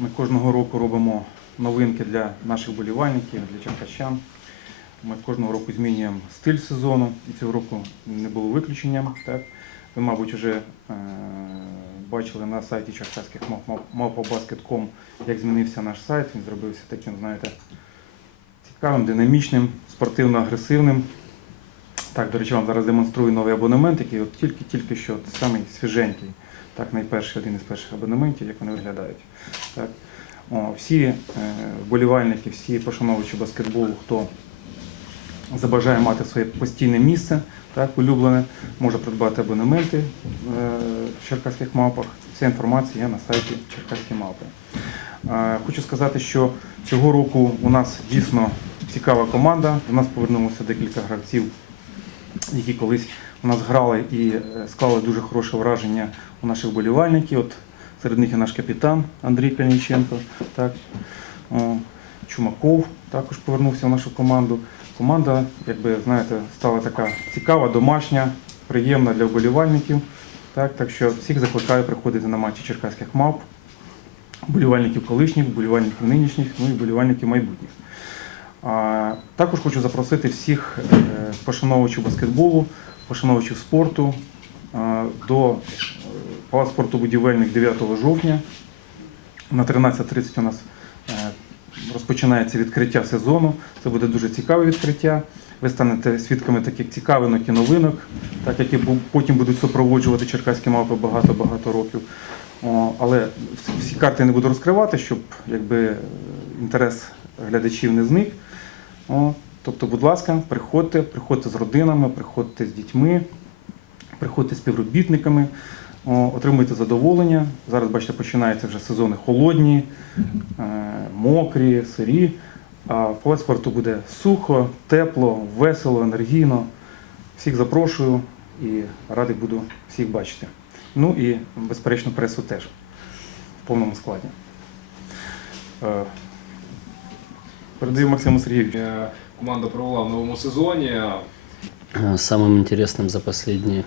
Ми кожного року робимо новинки для наших болівальників, для черкащан. Ми кожного року змінюємо стиль сезону, і цього року не було виключенням. Так? Ви, мабуть, вже е, бачили на сайті черкаських mapabasket.com, як змінився наш сайт. Він зробився таким, знаєте, цікавим, динамічним, спортивно-агресивним. Так, до речі, вам зараз демонструю новий абонемент, який от тільки-тільки що самий свіженький. Так, найперший, один із перших абонементів, як вони виглядають. Так. О, всі е, вболівальники, всі пошановувачі баскетболу, хто забажає мати своє постійне місце, так, улюблене, може придбати абонементи е, в черкаських мавпах. Вся інформація є на сайті Черкаські мавпи. Е, Хочу сказати, що цього року у нас дійсно цікава команда. До нас повернулося декілька гравців, які колись у нас грали і е, склали дуже хороше враження у наших болівальників. От серед них і наш капітан Андрій Калінченко, так, Чумаков також повернувся в нашу команду. Команда, якби знаєте, стала така цікава, домашня, приємна для вболівальників. Так, так що всіх закликаю приходити на матчі черкаських мавп, вболівальників колишніх, вболівальників нинішніх, ну і вболівальників майбутніх. А, також хочу запросити всіх е, пошановувачів баскетболу, пошановувачів спорту е, до е, Палац спорту будівельник 9 жовтня. На 13.30 у нас е, розпочинається відкриття сезону. Це буде дуже цікаве відкриття. Ви станете свідками таких цікавинок і новинок, так які потім будуть супроводжувати черкаські мапи багато-багато років. Але всі- карти не буду розкривати, щоб якби, інтерес глядачів не зник. Тобто, будь ласка, приходьте, приходьте з родинами, приходьте з дітьми, приходьте з співробітниками, отримуйте задоволення. Зараз, бачите, починаються вже сезони холодні, е, мокрі, сирі. А в Палац спорту буде сухо, тепло, весело, енергійно. Всіх запрошую і радий буду всіх бачити. Ну і, безперечно, пресу теж в повному складі. Е, Передаю Максиму Сергійовичу. Команда провела в новому сезоні. Э, Самым интересным за последние,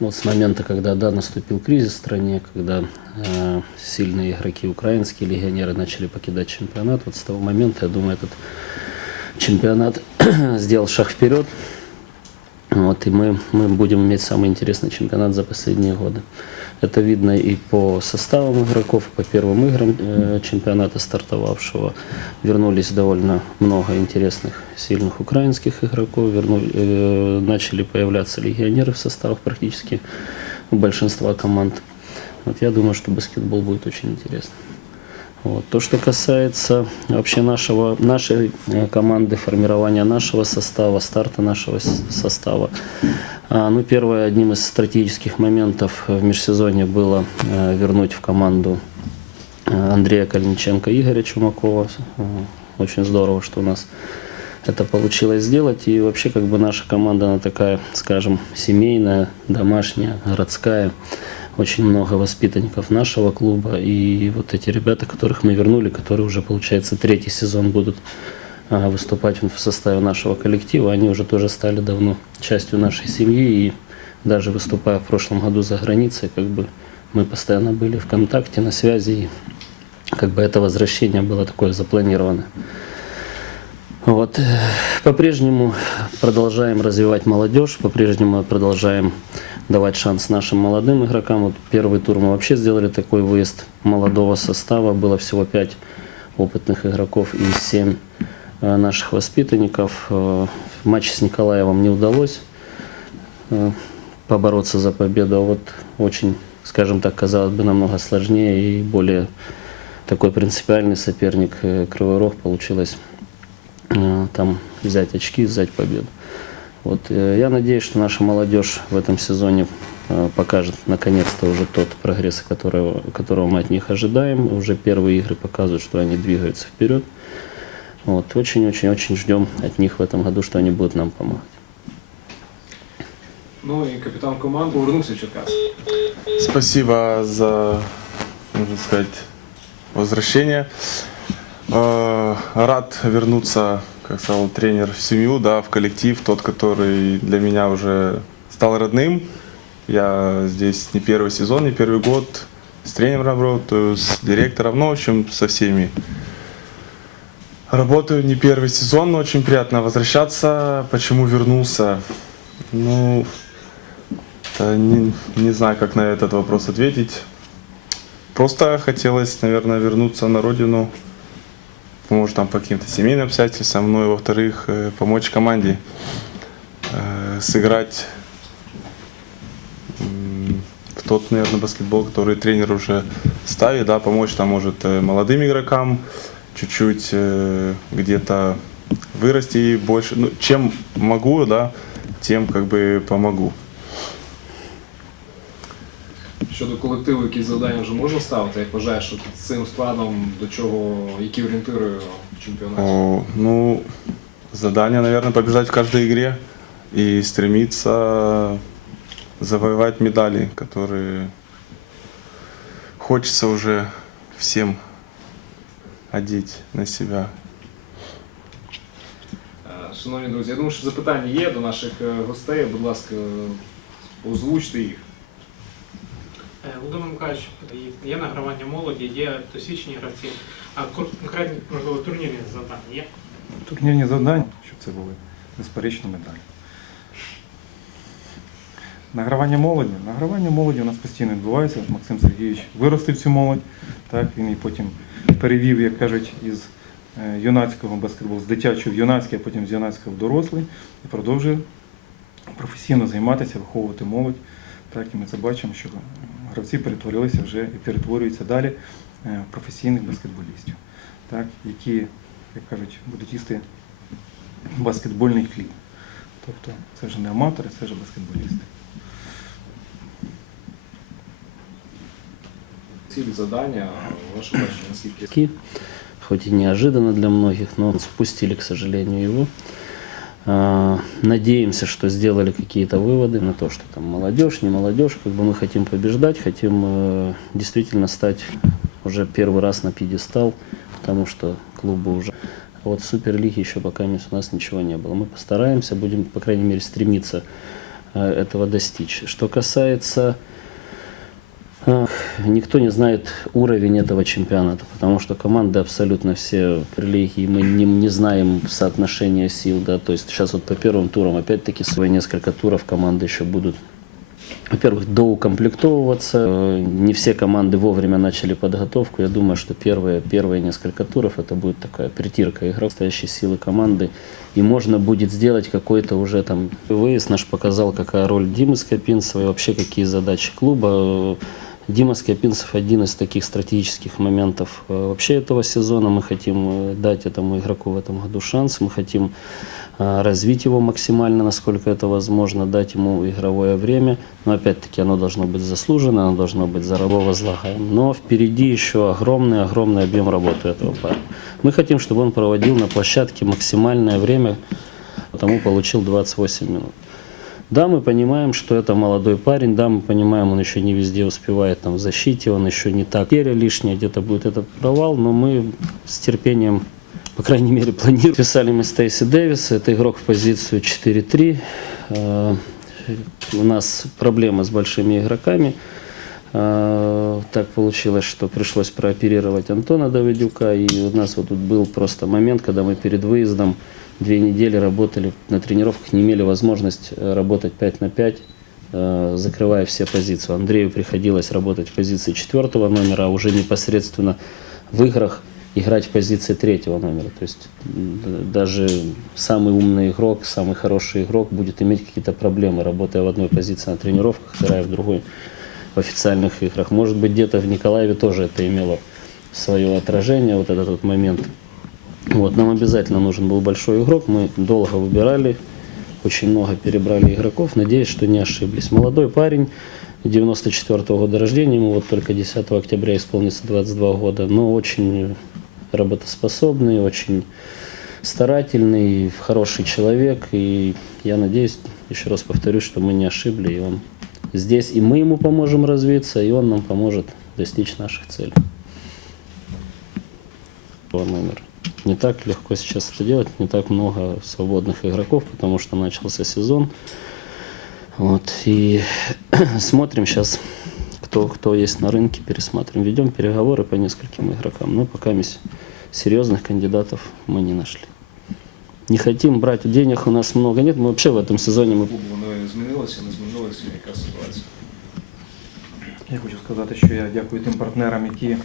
ну, с момента, когда, да, наступил кризис в стране, когда э, сильные игроки, украинские легионеры начали покидать чемпионат, вот с того момента, я думаю, этот чемпионат сделал шаг вперед. Вот, и мы, мы будем иметь самый интересный чемпионат за последние годы. Это видно и по составам игроков, по первым играм э, чемпионата стартовавшего. Вернулись довольно много интересных, сильных украинских игроков. Вернули, э, начали появляться легионеры в составах практически у большинства команд. Вот я думаю, что баскетбол будет очень интересным. Вот. То, что касается вообще нашего, нашей э, команды, формирования нашего состава, старта нашего состава. А, Ну, первое, одним из стратегических моментов в межсезонье было э, вернуть в команду э, Андрея Калинченко и Игоря Чумакова. Очень здорово, что у нас это получилось сделать. И вообще, как бы наша команда, она такая, скажем, семейная, домашняя, городская. Очень много воспитанников нашего клуба. И вот эти ребята, которых мы вернули, которые уже, получается, третий сезон будут а, выступать в составе нашего коллектива, они уже тоже стали давно частью нашей семьи. И даже выступая в прошлом году за границей, как бы мы постоянно были в контакте, на связи. И как бы это возвращение было такое запланированное. Вот. По-прежнему продолжаем развивать молодежь, по-прежнему продолжаем давать шанс нашим молодым игрокам. Вот первый тур мы вообще сделали такой выезд молодого состава. Было всего 5 опытных игроков и 7 э, наших воспитанников. Э, В матче с Николаевым не удалось э, побороться за победу. А вот очень, скажем так, казалось бы, намного сложнее и более такой принципиальный соперник Кривой Рог получилось там взять очки, взять победу. Вот, э, я надеюсь, что наша молодежь в этом сезоне э, покажет наконец-то уже тот прогресс, которого, которого мы от них ожидаем. Уже первые игры показывают, что они двигаются вперед. Вот, очень-очень-очень ждем от них в этом году, что они будут нам помогать. Ну і капітан команди повернувся в Черкас. Спасибо за, можно сказать, возвращение. Э, Рад вернуться, как сказал тренер, в семью, да, в коллектив, тот, который для меня уже стал родным. Я здесь не первый сезон, не первый год. с тренером работаю, с директором, ну, в общем, со всеми. Работаю не первый сезон, но очень приятно возвращаться. Почему вернулся? Ну, не, не знаю, как на этот вопрос ответить. Просто хотелось, наверное, вернуться на родину. Может, там по каким-то семейным обстоятельствам, ну и во-вторых, э, помочь команде э, сыграть в тот, наверное, баскетбол, который тренер уже ставит, да, помочь там, может, э, молодым игрокам, чуть-чуть где-то вырасти и больше, ну, чем могу, да, тем как бы помогу Щодо колективу, які завдання вже можна ставити, як вважаєш, що з цим складом до чого, які орієнтири в чемпіонаті? О, ну, задание, наверное, побеждать в каждой игре и стремиться завоевать медали, которые хочется уже всем одеть на себя. Е, Шановні друзі, я думаю, що запитання є до наших е, гостей. Будь ласка, озвучте їх. Е, Володимир Миколаївич, є награвання молоді, є досвідчені гравці, а конкретні, можливо, турнірні завдання є? Турнірні завдання, щоб це були безперечно медалі. Награвання молоді. Награвання молоді у нас постійно відбувається. Максим Сергійович виростив цю молодь. Так, він її потім перевів, як кажуть, із е, юнацького баскетболу, з дитячого в юнацький, а потім з юнацького в дорослий і продовжує професійно займатися, виховувати молодь. Так, і ми це бачимо, що гравці перетворилися вже і перетворюються далі е, в професійних баскетболістів, так, які, як кажуть, будуть їсти баскетбольний хліб. Тобто це вже не аматори, це вже баскетболісти. Цілі завдання, ваше бачення, наскільки Ки, хоть и неожиданно для многих, но спустили, к сожалению, его. А, Надеемся, что сделали какие-то выводы на то, что там молодежь, не молодежь, как бы мы хотим побеждать, хотим э, действительно стать уже первый раз на пьедестал, потому что клубы уже... Вот в Суперлиге еще пока у нас ничего не было. Мы постараемся, будем, по крайней мере, стремиться э, этого достичь. Что касается Никто не знает уровень этого чемпионата, потому что команды абсолютно все прилеги, мы не, не знаем соотношения сил, да, то есть сейчас вот по первым турам, опять-таки, свои несколько туров команды еще будут, во-первых, доукомплектовываться, Э, не все команды вовремя начали подготовку, я думаю, что первые, первые несколько туров это будет такая притирка игроков, настоящей силы команды, и можно будет сделать какой-то уже там выезд наш показал, какая роль Димы Скопинцева и вообще какие задачи клуба. Дима Скопинцев один из таких стратегических моментов э, вообще этого сезона. Мы хотим э, дать этому игроку в этом году шанс, мы хотим э, развить его максимально, насколько это возможно, дать ему игровое время. Но опять-таки оно должно быть заслужено, оно должно быть возлагаем. Но впереди еще огромный-огромный объем работы этого парня. Мы хотим, чтобы он проводил на площадке максимальное время, потому получил 28 минут. Да, мы понимаем, что это молодой парень, да, мы понимаем, он еще не везде успевает там в защите, он еще не так. Потеря лишняя, где-то будет этот провал, но мы с терпением, по крайней мере, планируем. Писали мы Стейси Дэвиса, это игрок в позицию 4-3. Э, У нас проблемы с большими игроками. Э, Так получилось, что пришлось прооперировать Антона Давыдюка, и у нас вот тут был просто момент, когда мы перед выездом две недели работали на тренировках, не имели возможность э, работать 5 на 5, э, закрывая все позиции. Андрею приходилось работать в позиции четвертого номера, а уже непосредственно в играх играть в позиции третьего номера. То есть даже самый умный игрок, самый хороший игрок будет иметь какие-то проблемы, работая в одной позиции на тренировках, играя в другой в официальных играх. Может быть, где-то в Николаеве тоже это имело свое отражение, вот этот вот момент. Вот, нам обязательно нужен был большой игрок, мы долго выбирали, очень много перебрали игроков, надеюсь, что не ошиблись. Молодой парень, 94 -го года рождения, ему вот только 10 октября исполнится 22 года, но очень работоспособный, очень старательный, хороший человек, и я надеюсь, еще раз повторюсь, что мы не ошибли, и он здесь, и мы ему поможем развиться, и он нам поможет достичь наших целей. Два номера. Не так легко сейчас это делать, не так много свободных игроков, потому что начался сезон. Вот, и смотрим сейчас, кто, кто есть на рынке, пересматриваем. Ведем переговоры по нескольким игрокам, но пока мисс- серьезных кандидатов мы не нашли. Не хотим брать, денег у нас много нет, мы вообще в этом сезоне мы Клуб вони змінилися, не змінилися, яка ситуація? Я хочу сказати, що я дякую тим партнерам, які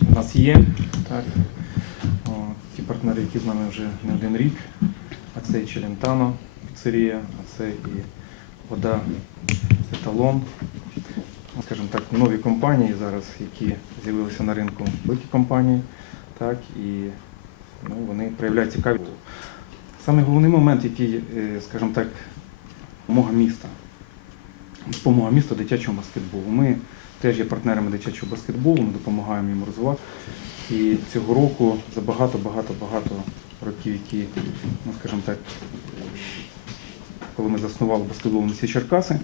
в нас є. Так. Партнери, які з нами вже не один рік. А це і Челентано, піцерія, а це і вода еталон. Скажімо так, нові компанії зараз, які з'явилися на ринку, великі компанії, так, і ну, вони проявляють цікавість. Саме головний момент, який, е, скажімо так, допомога міста допомога міста дитячому баскетболу. Ми теж є партнерами дитячого баскетболу, ми допомагаємо їм розвивати. І цього року за багато-багато-багато років, які, ну скажімо так, коли ми заснували баскетбол місті Черкаси,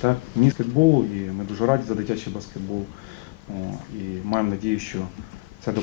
так, міст баскетболу, і ми дуже раді за дитячий баскетбол. О, і маємо надію, що